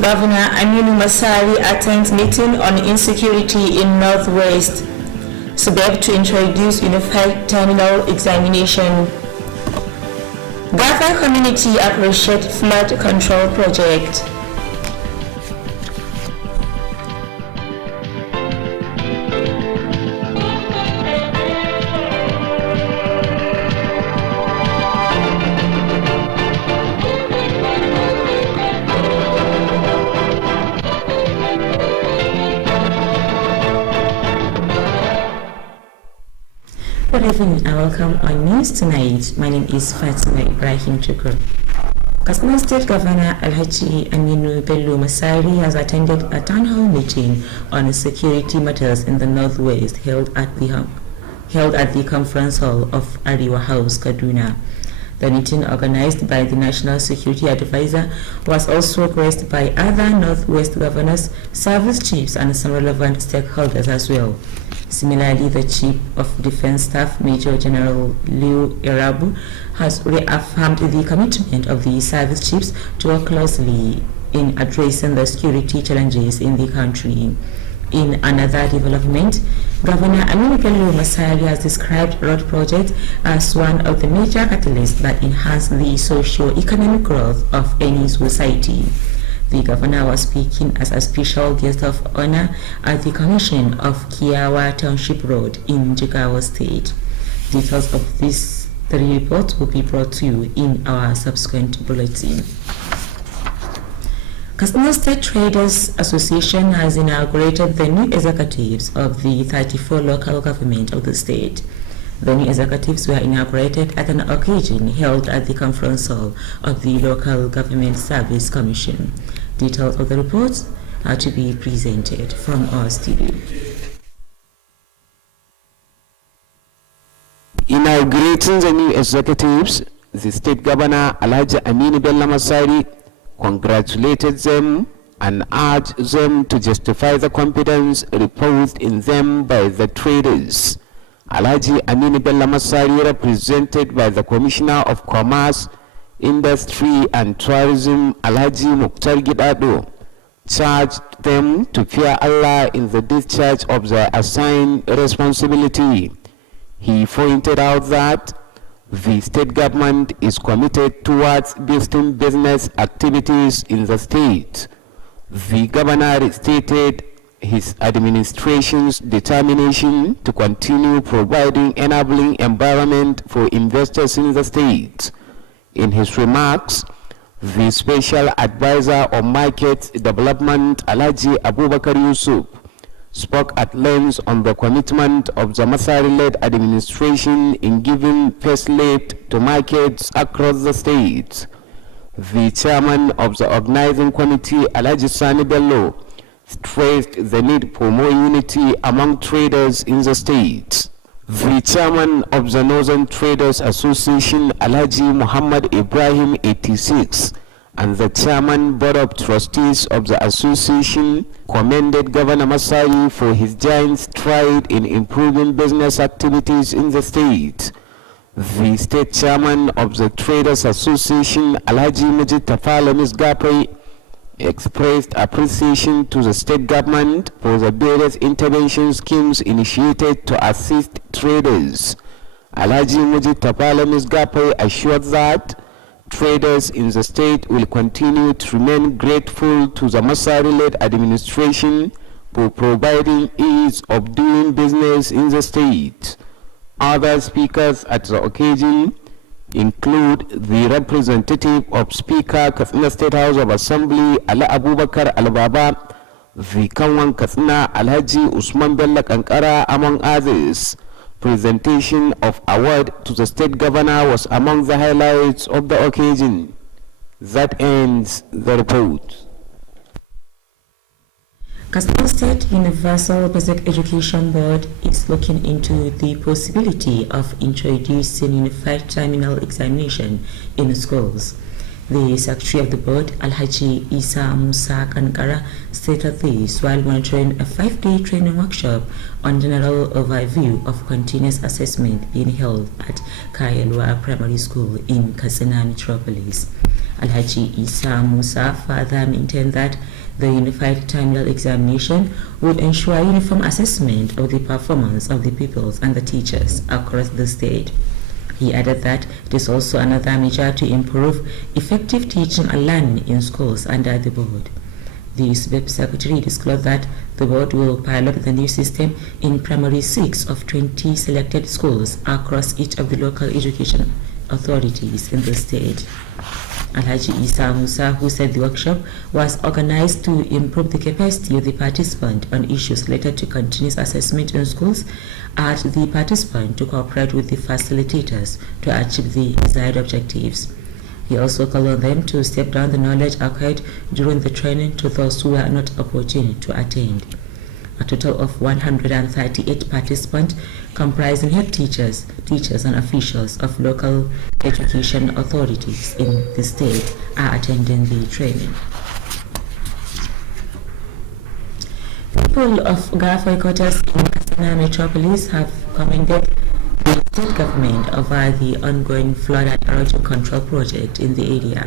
Governor Aminu Masari attends meeting on insecurity in Northwest. Subeb to introduce unified terminal examination. Gafa community appreciate flood control project. Good evening and welcome on News Tonight. My name is Fatima Ibrahim Chukur. Katsina State Governor Alhaji Aminu Bello Masari has attended a town hall meeting on security matters in the Northwest held at the conference hall of Ariwa House, Kaduna. The meeting, organized by the National Security Advisor, was also graced by other Northwest governors, service chiefs, and some relevant stakeholders as well. Similarly, the Chief of Defense Staff, Major General Liu Erabu, has reaffirmed the commitment of the service chiefs to work closely in addressing the security challenges in the country. In another development, Governor Aminu Bello Masari has described road project as one of the major catalysts that enhance the socio-economic growth of any society. The governor was speaking as a special guest of honor at the commission of Kiawa Township Road in Jigawa State. Details of these three reports will be brought to you in our subsequent bulletin. Katsina State Traders Association has inaugurated the new executives of the 34 local government of the state. The new executives were inaugurated at an occasion held at the conference hall of the Local Government Service Commission. Details of the reports are to be presented from our studio. Inaugurating the new executives, the State Governor Alhaji Aminu Bello Masari congratulated them and urged them to justify the confidence reposed in them by the traders. Alhaji Aminu Bello Masari, represented by the Commissioner of Commerce, Industry and Tourism, Alhaji Mukhtar Gidado, charged them to fear Allah in the discharge of their assigned responsibility. He pointed out that the state government is committed towards boosting business activities in the state. The governor stated his administration's determination to continue providing enabling environment for investors in the state. In his remarks, the Special Advisor on Market Development, Alhaji Abubakar Yusuf, spoke at length on the commitment of the Masari-led administration in giving first lift to markets across the state. The chairman of the organizing committee, Alhaji Sani Bello, stressed the need for more unity among traders in the state. The chairman of the Northern Traders Association, Alhaji Muhammad Ibrahim 86, and the chairman board of trustees of the association commended Governor Masari for his giant stride in improving business activities in the state. The state chairman of the Traders Association, Alhaji Majid Tafala Misgapai, expressed appreciation to the state government for the various intervention schemes initiated to assist traders. Alhaji Majid Tafala Misgapai assured that traders in the state will continue to remain grateful to the Masari-led administration for providing ease of doing business in the state. Other speakers at the occasion include the representative of Speaker Katsina State House of Assembly Ala Abubakar Al-Baba, the Kanwan Katsina Alhaji Usman Bello Kankara, among others. Presentation of award to the state governor was among the highlights of the occasion. That ends the report. Katsina State Universal Basic Education Board is looking into the possibility of introducing unified terminal examination in schools. The Secretary of the Board, Alhaji Isa Musa Kankara, stated this while monitoring a 5-day training workshop on general overview of continuous assessment being held at Kayelwa Primary School in Katsina Metropolis. Alhaji Isa Musa further maintained that the unified terminal examination would ensure uniform assessment of the performance of the pupils and the teachers across the state. He added that it is also another measure to improve effective teaching and learning in schools under the board. The SBEP secretary disclosed that the board will pilot the new system in primary 6 of 20 selected schools across each of the local education authorities in the state. Alhaji Isa Musa, who said the workshop was organized to improve the capacity of the participant on issues related to continuous assessment in schools, urged the participant to cooperate with the facilitators to achieve the desired objectives. He also called on them to step down the knowledge acquired during the training to those who were not opportune to attend. A total of 138 participants, comprising head teachers, and officials of local education authorities in the state, are attending the training. People of Gafai quarters in Katsina Metropolis have commended the state government over the ongoing flood and erosion control project in the area.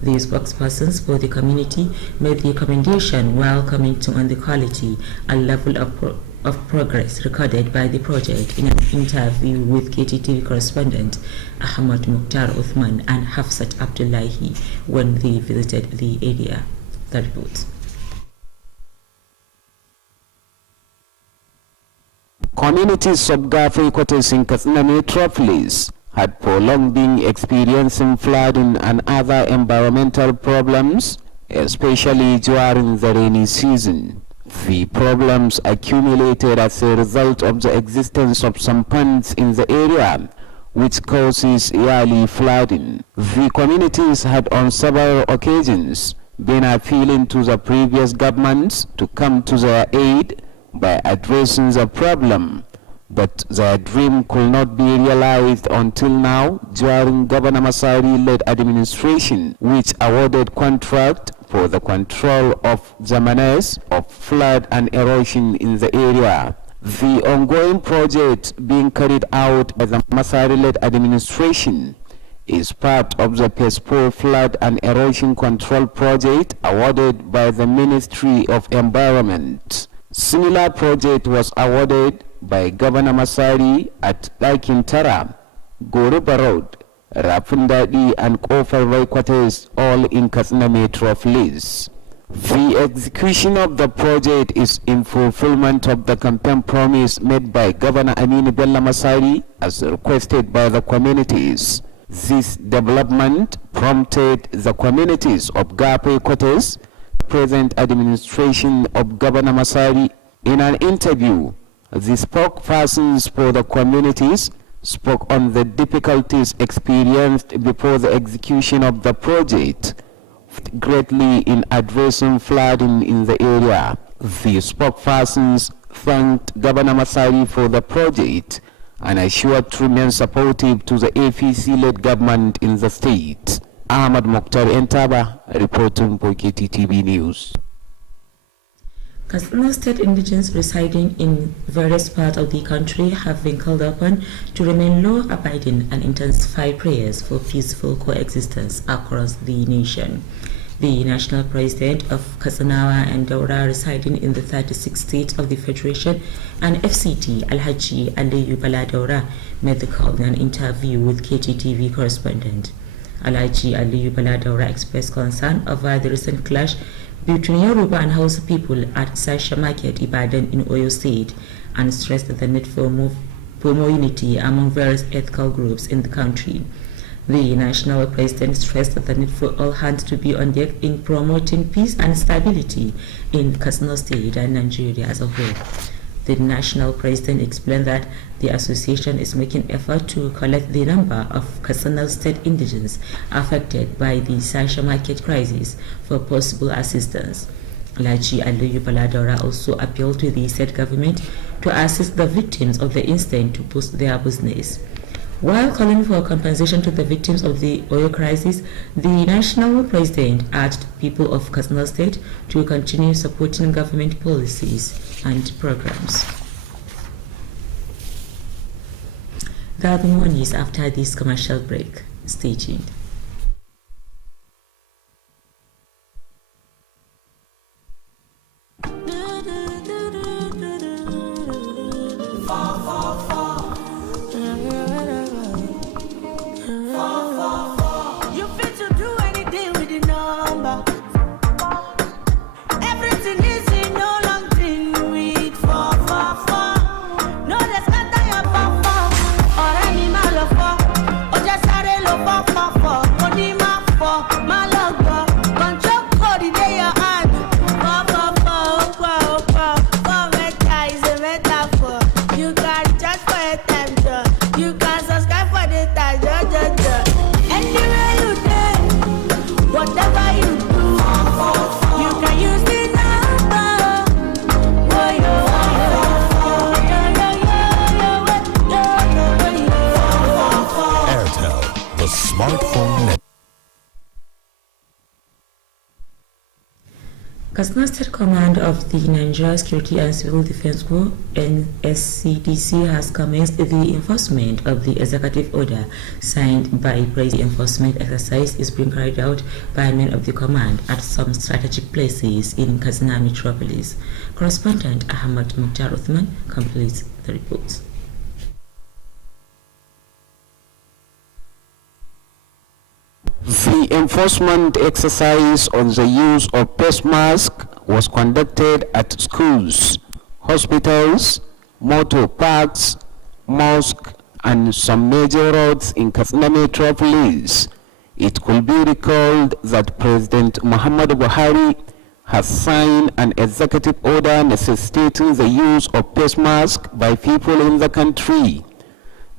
The spokespersons for the community made the recommendation while commenting on the quality and level of progress recorded by the project in an interview with Kttv correspondent Ahmad Mukhtar Uthman and Hafsat Abdullahi when they visited the area. The report. Communities of Gafai quarters in Katsina Metropolis had for long been experiencing flooding and other environmental problems, especially during the rainy season. The problems accumulated as a result of the existence of some ponds in the area, which causes yearly flooding. The communities had on several occasions been appealing to the previous governments to come to their aid by addressing the problem, but their dream could not be realized until now during Governor Masari-led administration, which awarded contract for the control of the menace of flood and erosion in the area. The ongoing project being carried out by the Masari-led administration is part of the Phase 4 flood and erosion control project awarded by the Ministry of Environment. Similar project was awarded by Governor Masari at Laikintara, Goruba Road, Rafundadi and Kofar quarters, all in Katsina Metropolis. The execution of the project is in fulfillment of the campaign promise made by Governor Aminu Bello Masari as requested by the communities. This development prompted the communities of Gape quarters, present administration of Governor Masari. In an interview, the spokespersons for the communities spoke on the difficulties experienced before the execution of the project, greatly in addressing flooding in the area. The spokespersons thanked Governor Masari for the project and assured to remain supportive to the APC-led government in the state. Ahmad Mukhtar Entaba, reporting for Kttv News. Katsina State indigents residing in various parts of the country have been called upon to remain law-abiding and intensify prayers for peaceful coexistence across the nation. The national president of Katsinawa and Daura residing in the 36 states of the Federation and FCT, Alhaji Aliyu Bala Daura, made the call in an interview with Kttv correspondent. Alhaji Aliyu Bala Daura expressed concern over the recent clash between Yoruba and Hausa people at Sasha Market, Ibadan in Oyo State, and stressed the need for more unity among various ethnic groups in the country. The national president stressed the need for all hands to be on deck in promoting peace and stability in Katsina State and Nigeria as a whole. The national president explained that the association is making effort to collect the number of Katsina State indigents affected by the Sasha Market crisis for possible assistance. Alhaji Aliyu Bala Daura also appealed to the state government to assist the victims of the incident to boost their business. While calling for compensation to the victims of the oil crisis, the national president urged people of Katsina State to continue supporting government policies and programs. There will be more news after this commercial break. Stay tuned. Katsina State Command of the Nigeria Security and Civil Defense Corps (NSCDC) has commenced the enforcement of the executive order signed by President. The enforcement exercise is being carried out by men of the command at some strategic places in Katsina metropolis. Correspondent Ahmad Mukhtar Uthman completes the report. The enforcement exercise on the use of face mask was conducted at schools, hospitals, motor parks, mosques, and some major roads in Katsina metropolis. It could be recalled that President Muhammadu Buhari has signed an executive order necessitating the use of face mask by people in the country.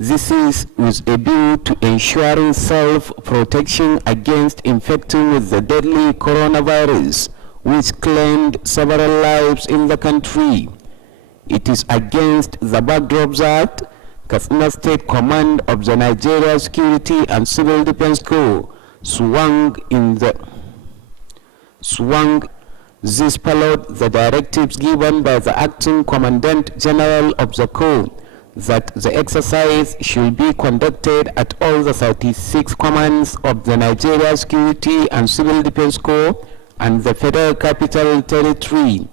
This is with a view to ensuring self-protection against infecting with the deadly coronavirus, which claimed several lives in the country. It is against the backdrop that Katsina State Command of the Nigeria Security and Civil Defense Corps this followed the directives given by the Acting Commandant General of the Corps that the exercise should be conducted at all the 36 commands of the Nigeria Security and Civil Defense Corps and the Federal Capital Territory.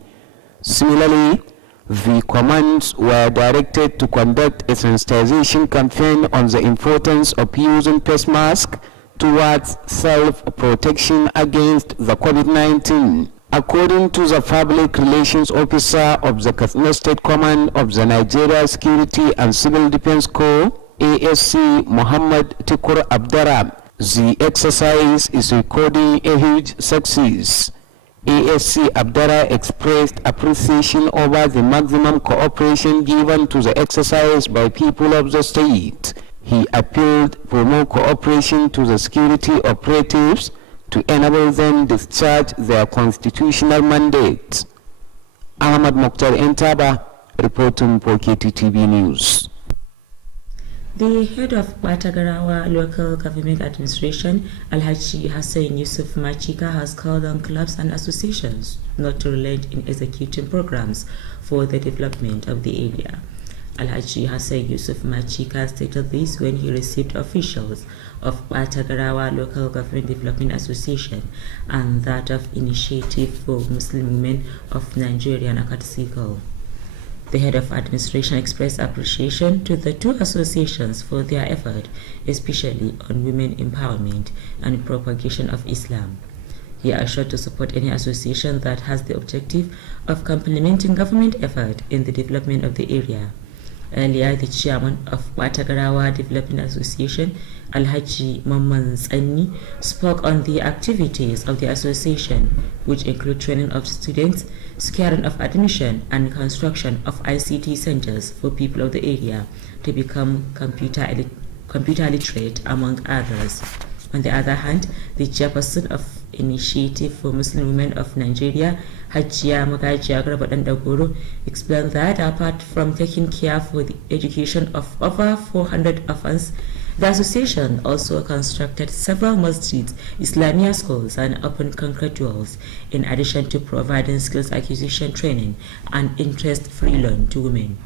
Similarly, the commands were directed to conduct a sensitization campaign on the importance of using face masks towards self-protection against the COVID-19. According to the Public Relations Officer of the Katsina State Command of the Nigeria Security and Civil Defense Corps, ASC Muhammad Tukur Abdara, the exercise is recording a huge success. ASC Abdara expressed appreciation over the maximum cooperation given to the exercise by people of the state. He appealed for more cooperation to the security operatives to enable them discharge their constitutional mandate. Ahmad Mukhtar Entaba reporting for Kttv News. The head of Batagarawa Local Government Administration, Alhaji Hassan Yusuf Machika, has called on clubs and associations not to relent in executing programs for the development of the area. Alhaji Hassan Yusuf Machika stated this when he received officials of Batagarawa Local Government Development Association and that of Initiative for Muslim Women of Nigeria and Kttv. The head of administration expressed appreciation to the two associations for their effort, especially on women empowerment and propagation of Islam. He assured to support any association that has the objective of complementing government effort in the development of the area. Earlier, the chairman of Batagarawa Development Association, Alhaji Mamman Tsanni, spoke on the activities of the association, which include training of students, securing of admission, and construction of ICT centers for people of the area to become computer literate, among others. On the other hand, the chairperson of Initiative for Muslim Women of Nigeria, Hajia Magajia Grabadandaguru, explained that apart from taking care for the education of over 400 orphans, the association also constructed several masjids, Islamia schools, and open concrete walls, in addition to providing skills acquisition training and interest-free loan to women.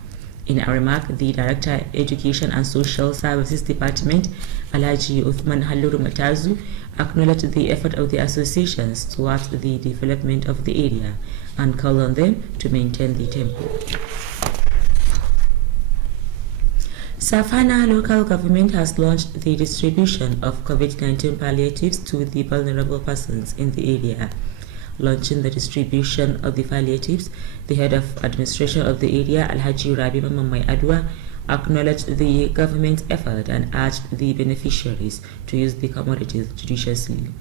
In a remark, the Director, Education and Social Services Department, Alhaji Uthman Haluru Matazu, acknowledged the effort of the associations towards the development of the area and called on them to maintain the tempo. Safana local government has launched the distribution of COVID-19 palliatives to the vulnerable persons in the area. Launching the distribution of the palliatives, the head of administration of the area, Alhaji Rabi Mamman Adwa, acknowledged the government's effort and urged the beneficiaries to use the commodities judiciously.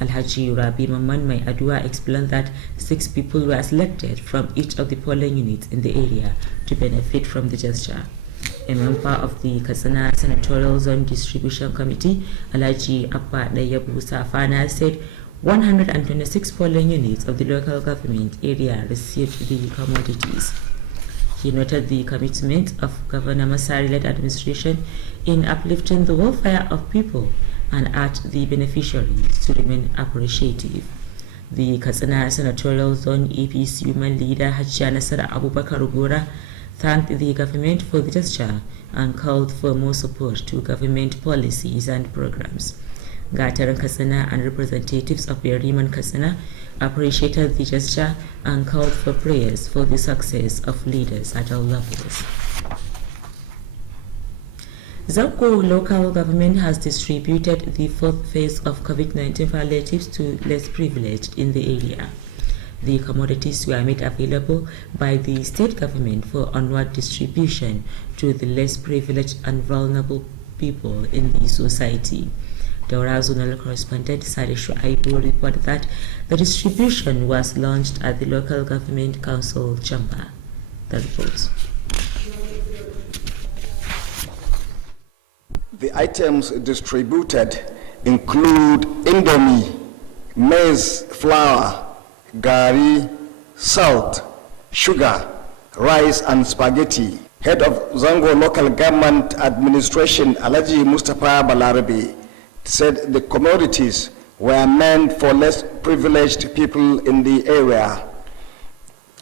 Alhaji Rabi Mamman Adwa explained that 6 people were selected from each of the polling units in the area to benefit from the gesture. A member of the Katsina Senatorial Zone Distribution Committee, Alhaji Abba Dayabu Safana, said 126 polling units of the local government area received the commodities. He noted the commitment of Governor Masari-led administration in uplifting the welfare of people and urged the beneficiaries to remain appreciative. The Katsina Senatorial Zone APC Women Leader Hajia Nasara Abubakar Gora thanked the government for the gesture and called for more support to government policies and programs. Gataran Katsina and representatives of Yariman Katsina appreciated the gesture and called for prayers for the success of leaders at all levels. Zango local government has distributed the fourth phase of COVID-19 palliatives to less privileged in the area. The commodities were made available by the state government for onward distribution to the less privileged and vulnerable people in the society. Daura Zonal correspondent Sari Shuaibu reported that the distribution was launched at the local government council chamber. The report. The items distributed include indomie, maize flour, gari, salt, sugar, rice and spaghetti. Head of Zango Local Government Administration Alhaji Mustapha Balarabe said the commodities were meant for less privileged people in the area.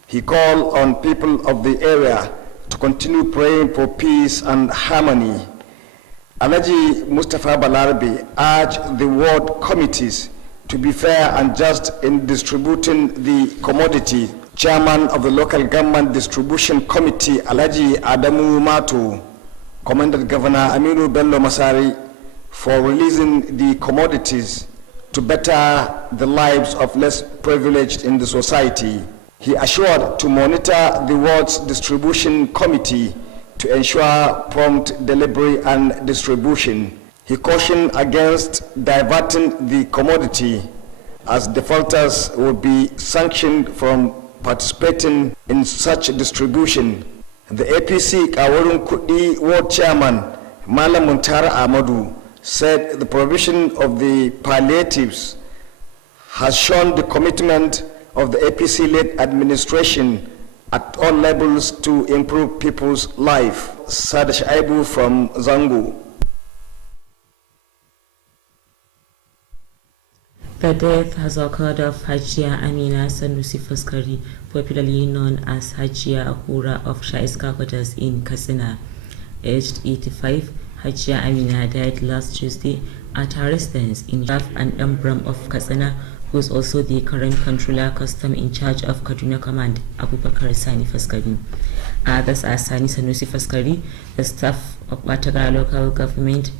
He called on people of the area to continue praying for peace and harmony. Alhaji Mustapha Balarabe urged the ward committees to be fair and just in distributing the commodity. Chairman of the Local Government Distribution Committee, Alhaji Adamu Matu, commended Governor Aminu Bello Masari for releasing the commodities to better the lives of less privileged in the society. He assured to monitor the ward's distribution committee to ensure prompt delivery and distribution. He cautioned against diverting the commodity as defaulters would be sanctioned from participating in such distribution. The APC Kawarun Kudi Ward Chairman Malam Muntara Ahmadu said the provision of the palliatives has shown the commitment of the APC-led administration at all levels to improve people's life. Sadish Aibu from Zangu. The death has occurred of Hajia Amina Sanusi Faskari, popularly known as Hajia Akura of Shaiska quarters in Katsina. Aged 85, Hajia Amina died last Tuesday at her residence in Jaf and Embram of Katsina, who is also the current controller custom in charge of Kaduna Command, Abubakar Sani Faskari. Others are Sani Sanusi Faskari, the staff of Batagara local government,